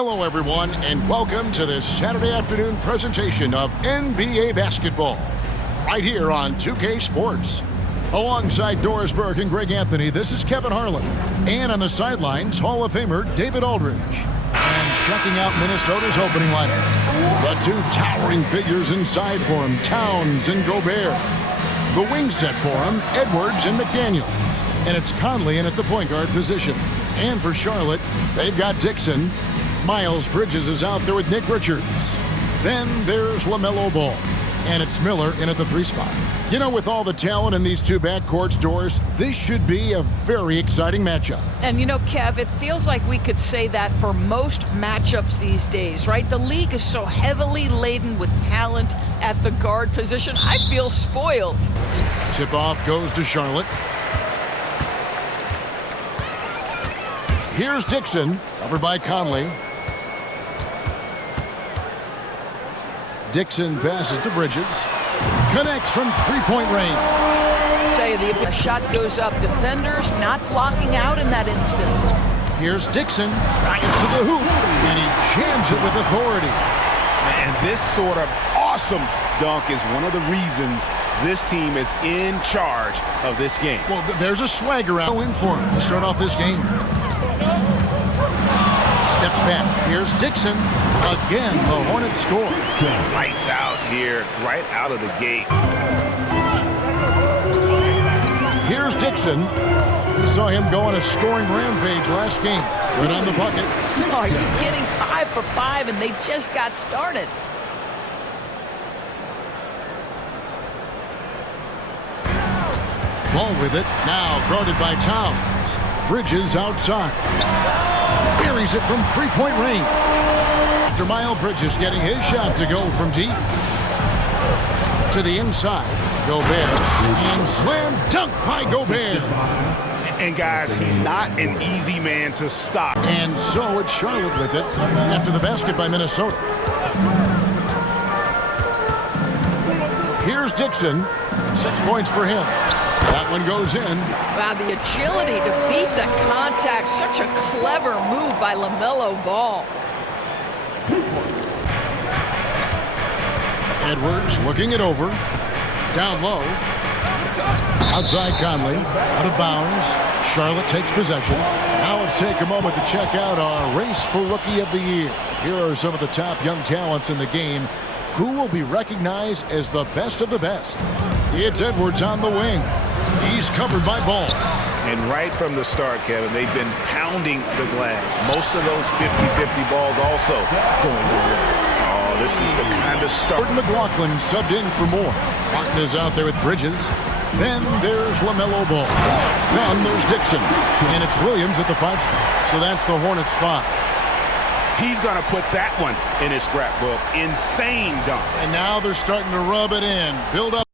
Hello, everyone, and welcome to this Saturday afternoon presentation of NBA basketball, right here on 2K Sports. Alongside Doris Burke and Greg Anthony, this is Kevin Harlan. And on the sidelines, Hall of Famer David Aldridge. And checking out Minnesota's opening lineup, the two towering figures inside for him, Towns and Gobert. The wing set for him, Edwards and McDaniels. And it's Conley in at the point guard position. And for Charlotte, they've got Dixon. Miles Bridges is out there with Nick Richards. Then there's LaMelo Ball. And it's Miller in at the 3 spot. You know, with all the talent in these two backcourts, Doris, this should be a very exciting matchup. And you know, Kev, it feels like we could say that for most matchups these days, right? The league is so heavily laden with talent at the guard position. I feel spoiled. Tip-off goes to Charlotte. Here's Dixon, covered by Conley. Dixon passes to Bridges. Connects from three-point range. I tell you, the shot goes up. Defenders not blocking out in that instance. Here's Dixon, trying for the hoop, and he jams it with authority. And this sort of awesome dunk is one of the reasons this team is in charge of this game. Well, there's a swagger out in for him to start off this game. Steps back. Here's Dixon. Again, the Hornets score. Lights out here, right out of the gate. Here's Dixon. We saw him go on a scoring rampage last game. Good on the bucket. Are you kidding? 5 for 5, and they just got started. Ball with it. Now guarded by Towns. Bridges outside. Buries it from three-point range. After Miles Bridges getting his shot to go from deep. To the inside. Gobert. And slam dunk by Gobert. And guys, he's not an easy man to stop. And so it's Charlotte with it after the basket by Minnesota. Here's Dixon. 6 points for him. That one goes in. Wow, the agility to beat the contact. Such a clever move by LaMelo Ball. Edwards looking it over. Down low. Outside Conley. Out of bounds. Charlotte takes possession. Now let's take a moment to check out our race for Rookie of the Year. Here are some of the top young talents in the game. Who will be recognized as the best of the best? It's Edwards on the wing. He's covered by Ball. And right from the start, Kevin, they've been pounding the glass. Most of those 50-50 balls also going their way. Oh, this is the kind of start. Jordan McLaughlin subbed in for more. Martin is out there with Bridges. Then there's LaMelo Ball. Then there's Dixon. And it's Williams at the 5 spot. So that's the Hornets 5. He's going to put that one in his scrapbook. Insane dunk. And now they're starting to rub it in. Build up.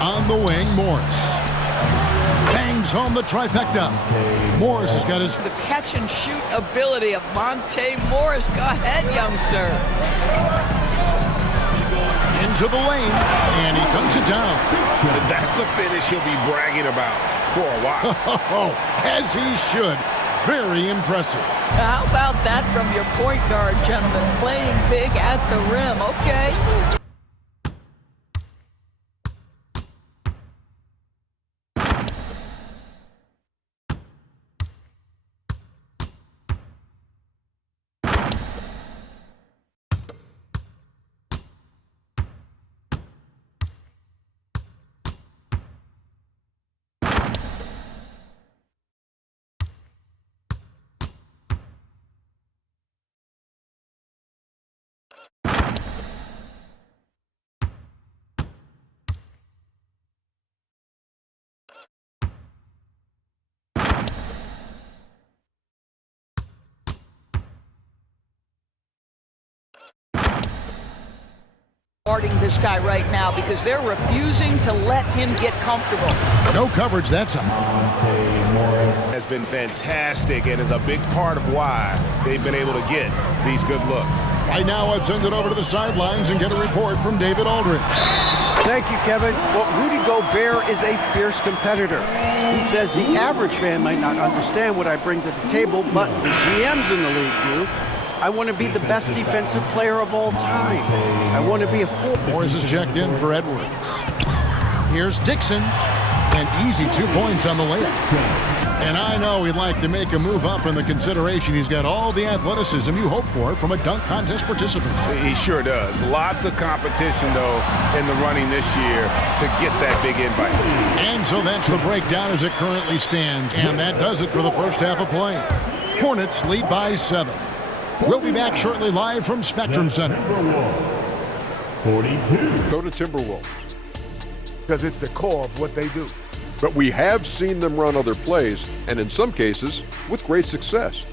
On the wing, Morris. Bangs home the trifecta. Morris has got his... The catch and shoot ability of Monte Morris. Go ahead, young sir. Into the lane, and he dunks it down. That's a finish he'll be bragging about for a while. As he should. Very impressive. How about that from your point guard, gentlemen? Playing big at the rim. Okay. Guarding this guy right now because they're refusing to let him get comfortable. No coverage that time. Has been fantastic and is a big part of why they've been able to get these good looks. Right now, let's send it over to the sidelines and get a report from David Aldridge. Thank you, Kevin. Well, Rudy Gobert is a fierce competitor. He says the average fan might not understand what I bring to the table, but the GMs in the league do. I want to be the best defensive player of all time. I want to be a fool. Morris is checked in for Edwards. Here's Dixon. An easy 2 points on the layup. And I know he'd like to make a move up in the consideration. He's got all the athleticism you hope for from a dunk contest participant. He sure does. Lots of competition, though, in the running this year to get that big invite. And so that's the breakdown as it currently stands. And that does it for the first half of play. Hornets lead by 7. We'll be back shortly live from Spectrum Center. 42. Go to Timberwolves. Because it's the core of what they do. But we have seen them run other plays, and in some cases, with great success.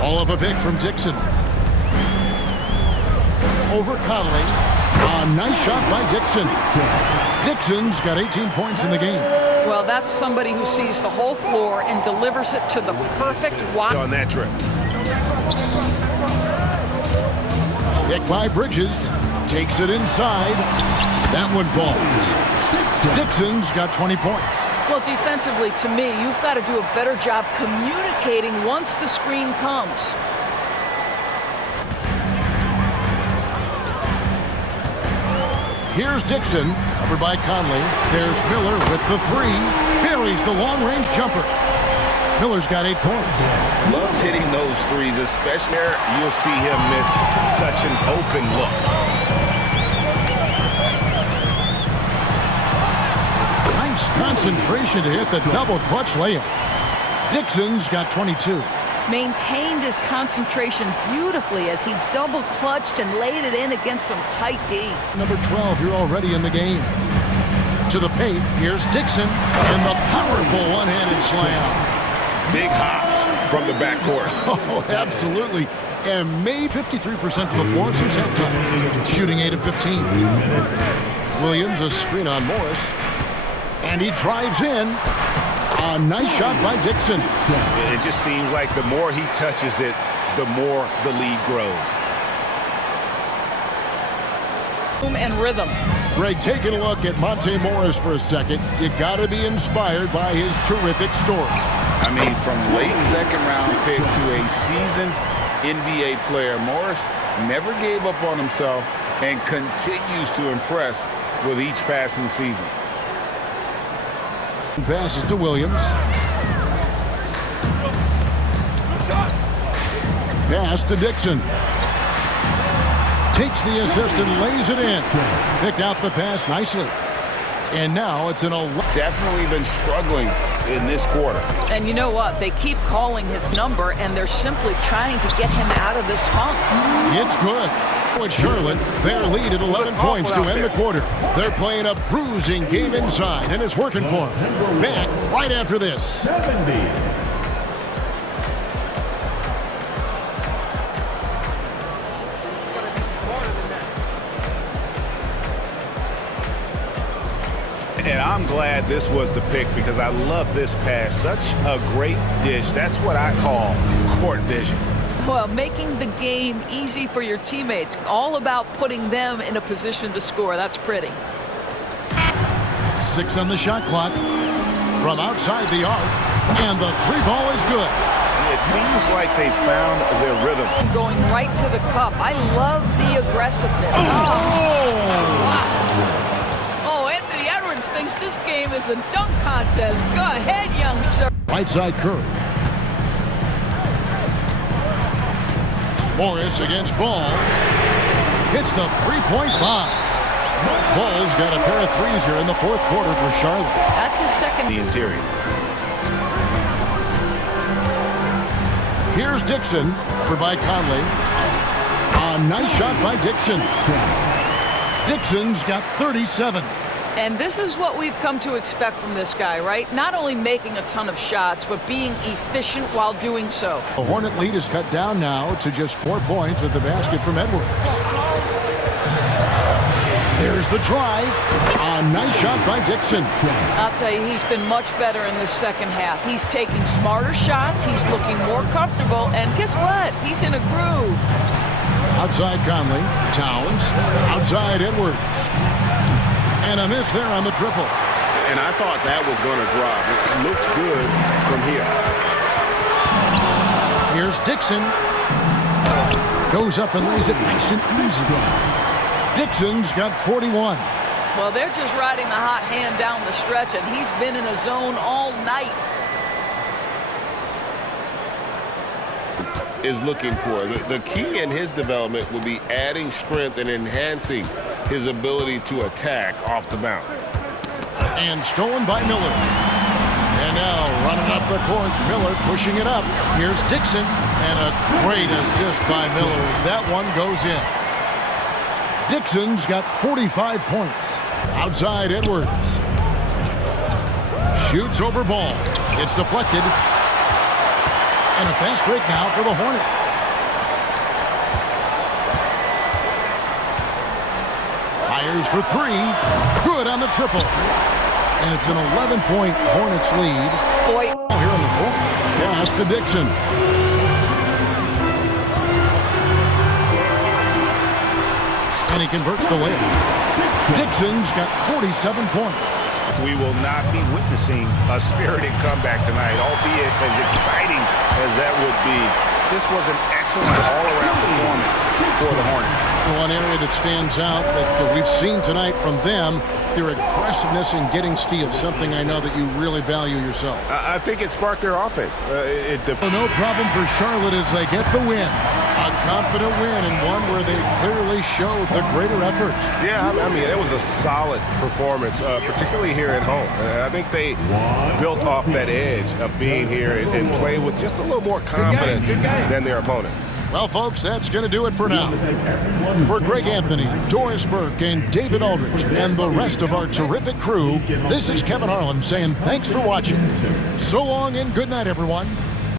All of a pick from Dixon. Over Conley. A nice shot by Dixon. Dixon's got 18 points in the game. Well, that's somebody who sees the whole floor and delivers it to the perfect wide. On that trip. Pick by Bridges. Takes it inside. That one falls. Dixon's got 20 points. Well, defensively, to me, you've got to do a better job communicating once the screen comes. Here's Dixon, covered by Conley. There's Miller with the 3. Buries the long-range jumper. Miller's got 8 points. Loves hitting those threes, especially there. You'll see him miss such an open look. Nice concentration to hit the double clutch layup. Dixon's got 22. Maintained his concentration beautifully as he double clutched and laid it in against some tight D. Number 12, you're already in the game. To the paint, here's Dixon, and the powerful one-handed slam. Big hops from the backcourt. Oh, absolutely. And made 53% from the floor since halftime. Shooting 8 of 15. Williams, a screen on Morris. And he drives in. A nice shot by Dixon. It just seems like the more he touches it, the more the lead grows. And rhythm. Greg, taking a look at Monte Morris for a second. You got to be inspired by his terrific story. I mean, from late second-round pick to a seasoned NBA player, Morris never gave up on himself and continues to impress with each passing season. Passes to Williams. Pass to Dixon. Takes the assist and lays it in. Picked out the pass nicely. And now it's an 11. Definitely been struggling in this quarter. And you know what? They keep calling his number, and they're simply trying to get him out of this funk. It's good. With Charlotte, their lead at 11 points to end the quarter. They're playing a bruising game inside, and it's working for them. Back right after this. 70. And I'm glad this was the pick because I love this pass. Such a great dish. That's what I call court vision. Well, making the game easy for your teammates. All about putting them in a position to score. That's pretty. 6 on the shot clock. From outside the arc. And the 3 ball is good. It seems like they found their rhythm. Going right to the cup. I love the aggressiveness. Oh, Anthony Edwards thinks this game is a dunk contest. Go ahead, young sir. Right side Curry. Morris against Ball. Hits the 3-point bomb. Ball's got a pair of threes here in the fourth quarter for Charlotte. That's his second. The interior. Here's Dixon, covered by Conley. A nice shot by Dixon. Dixon's got 37. And this is what we've come to expect from this guy, right? Not only making a ton of shots, but being efficient while doing so. The Hornet lead is cut down now to just 4 points with the basket from Edwards. There's the drive. A nice shot by Dixon. I'll tell you, he's been much better in the second half. He's taking smarter shots. He's looking more comfortable. And guess what? He's in a groove. Outside Conley. Towns. Outside Edwards. And a miss there on the triple. And I thought that was going to drop. It looked good from here. Here's Dixon. Goes up and lays it nice and easy. Dixon's got 41. Well, they're just riding the hot hand down the stretch, and he's been in a zone all night. Is looking for. The key in his development will be adding strength and enhancing his ability to attack off the bounce. And stolen by Miller. And now running up the court, Miller pushing it up. Here's Dixon, and a great assist by Miller as that one goes in. Dixon's got 45 points. Outside Edwards. Shoots over ball. It's deflected. And a fast break now for the Hornet. Fires for three. Good on the triple. And it's an 11-point Hornets lead. Boy. Here in the fourth. Pass to Dixon. And he converts the layup. Dixon's got 47 points. We will not be witnessing a spirited comeback tonight, albeit as exciting as that would be. This was an excellent all-around performance for the Hornets. One area that stands out that we've seen tonight from them, their aggressiveness in getting steals, something I know that you really value yourself. I think it sparked their offense. No problem for Charlotte as they get the win. A confident win and one where they clearly showed the greater effort. Yeah, I mean, it was a solid performance, particularly here at home. I think they built off that edge of being here and play with just a little more confidence than their opponent. Well, folks, that's going to do it for now. For Greg Anthony, Doris Burke, and David Aldridge, and the rest of our terrific crew, this is Kevin Harlan saying thanks for watching. So long and good night, everyone.